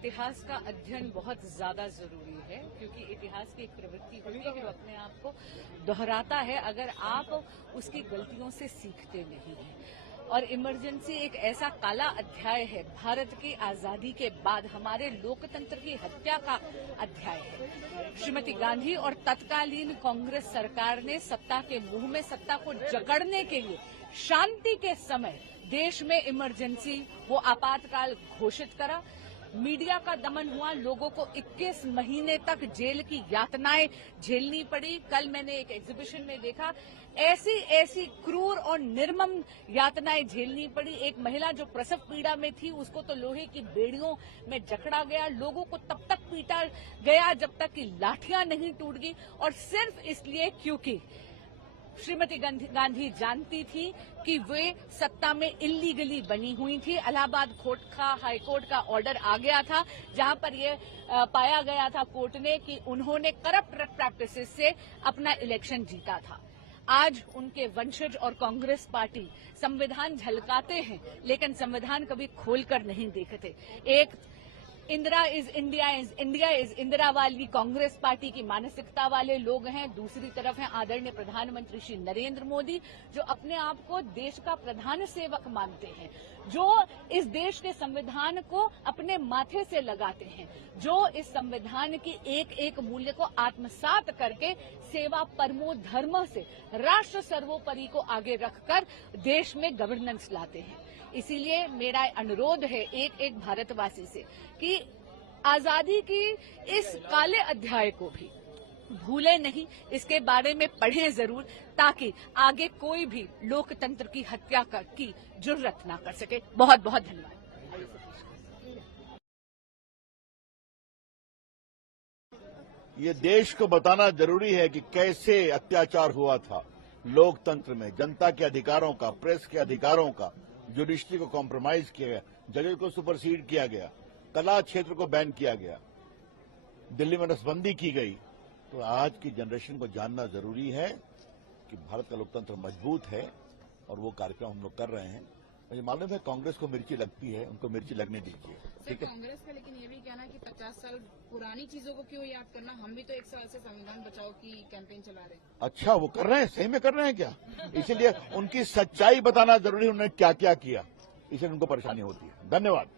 इतिहास का अध्ययन बहुत ज्यादा जरूरी है, क्योंकि इतिहास की एक प्रवृत्ति होती है कि वो अपने आप को दोहराता है अगर आप उसकी गलतियों से सीखते नहीं हैं। और इमरजेंसी एक ऐसा काला अध्याय है, भारत की आजादी के बाद हमारे लोकतंत्र की हत्या का अध्याय है। श्रीमती गांधी और तत्कालीन कांग्रेस सरकार ने सत्ता के मुंह में सत्ता को जकड़ने के लिए शांति के समय देश में इमरजेंसी वो आपातकाल घोषित करा। मीडिया का दमन हुआ, लोगों को 21 महीने तक जेल की यातनाएं झेलनी पड़ी। कल मैंने एक एग्जीबिशन में देखा, ऐसी क्रूर और निर्मम यातनाएं झेलनी पड़ी। एक महिला जो प्रसव पीड़ा में थी, उसको तो लोहे की बेड़ियों में जकड़ा गया, लोगों को तब तक पीटा गया जब तक कि लाठियां नहीं टूट गई, और सिर्फ इसलिए क्योंकि श्रीमती गांधी जानती थी कि वे सत्ता में इल्लीगली बनी हुई थी। इलाहाबाद हाईकोर्ट का ऑर्डर आ गया था, जहां पर यह पाया गया था कोर्ट ने कि उन्होंने करप्ट प्रैक्टिसेस से अपना इलेक्शन जीता था। आज उनके वंशज और कांग्रेस पार्टी संविधान झलकाते हैं, लेकिन संविधान कभी खोलकर नहीं देखते। एक इंदिरा इज इंदिरा वाली कांग्रेस पार्टी की मानसिकता वाले लोग हैं, दूसरी तरफ हैं आदरणीय प्रधानमंत्री श्री नरेंद्र मोदी, जो अपने आप को देश का प्रधान सेवक मानते हैं, जो इस देश के संविधान को अपने माथे से लगाते हैं, जो इस संविधान की एक एक मूल्य को आत्मसात करके सेवा परमो धर्म से राष्ट्र सर्वोपरि को आगे रखकर देश में गवर्नेंस लाते हैं। इसीलिए मेरा अनुरोध है एक एक भारतवासी से कि आजादी की इस काले अध्याय को भी भूले नहीं, इसके बारे में पढ़ें जरूर, ताकि आगे कोई भी लोकतंत्र की हत्या की जुर्रत ना कर सके। बहुत बहुत धन्यवाद। ये देश को बताना जरूरी है कि कैसे अत्याचार हुआ था लोकतंत्र में, जनता के अधिकारों का, प्रेस के अधिकारों का, जुडिशरी को कॉम्प्रोमाइज किया गया, जजेस को सुपरसीड किया गया, कला क्षेत्र को बैन किया गया, दिल्ली में नसबंदी की गई। तो आज की जनरेशन को जानना जरूरी है कि भारत का लोकतंत्र मजबूत है, और वो कार्यक्रम हम लोग कर रहे हैं। मुझे मालूम है कांग्रेस को मिर्ची लगती है, उनको मिर्ची लगने दीजिए, ठीक है। कांग्रेस का लेकिन ये भी कहना है कि 50 साल पुरानी चीजों को क्यों याद करना, हम भी तो 1 साल से संविधान बचाओ की कैंपेन चला रहे हैं। अच्छा, वो कर रहे हैं, सही में कर रहे हैं क्या? इसीलिए उनकी सच्चाई बताना जरूरी है, उन्होंने क्या क्या किया, इसलिए उनको परेशानी होती है। धन्यवाद।